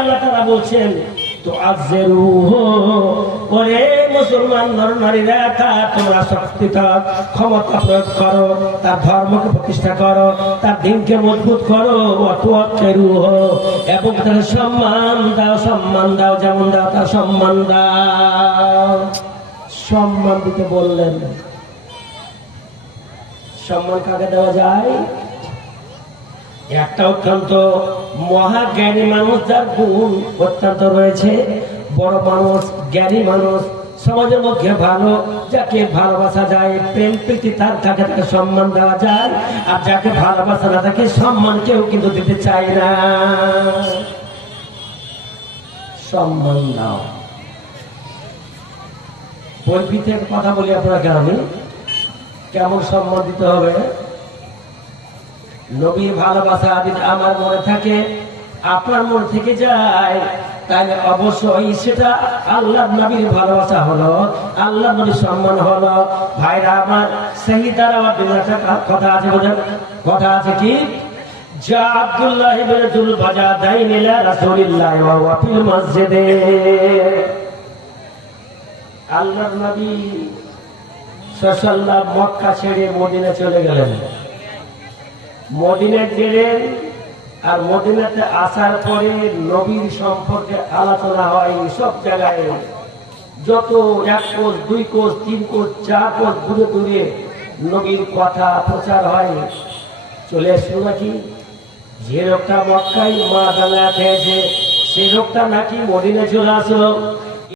আল্লাহ তাআলা বলছেন তো আযরুহু, ওরে মুসলমান নর নারীরা, তোমরা শক্তিটা ক্ষমতা প্রয়োগ করো, তার ধর্মকে প্রতিষ্ঠা করো, তার দিনকে মজবুত করো, ওয়াতুয়াক্কিরুহু, এবং তার সম্মান দাও, সম্মান দাও, যেমন দাও তার সম্মান দাও। সম্মান দিতে বললেন। সম্মান কাকে দেওয়া যায়? একটা অত্যন্ত মহাজ্ঞানী মানুষ, যার গুণ অত্যন্ত রয়েছে, বড় মানুষ, জ্ঞানী মানুষ, সমাজের মধ্যে ভালো, যাকে ভালোবাসা যায়, প্রেম প্রীতি তার থাকে, তাকে সম্মান দেওয়া যায়। আর যাকে ভালোবাসা না, তাকে সম্মান কেউ কিন্তু দিতে চায় না। সম্মান দাও। পরিপিতে কথা বলি আপনারা জানেন কেমন সম্মান দিতে হবে। নবীর ভালোবাসা যদি আমার মনে থাকে, আপনার মনে থেকে যায়, তাহলে অবশ্যই সেটা আল্লাহ নবীর ভালোবাসা হলো, আল্লাহ নবীর সম্মান হলো। ভাইরা আমার, সেই দ্বারা একটা কথা আছে, বোঝেন কথা আছে কি, যা আব্দুল্লাহ ইবনে যুলবাজা দাইন ইলা রাসূলিল্লাহ ওয়া ফিল মসজিদে, আল্লাহর নবী সাল্লাল্লাহু মক্কা ছেড়ে মদিনা চলে গেলেন। মদিনায় গেলেন, আর মদিনাতে আসার পরে নবীর সম্পর্কে আলোচনা হয় সব জায়গায়। যত 1 কোষ 2 কোষ 3 কোষ 4 কোষ দূরে দূরে নবীর কথা প্রচার হয়। চলে এসলো নাকি যে লোকটা মক্কায় মা দানা খেয়েছে, সেই লোকটা নাকি মদিনায় চলে আসলো।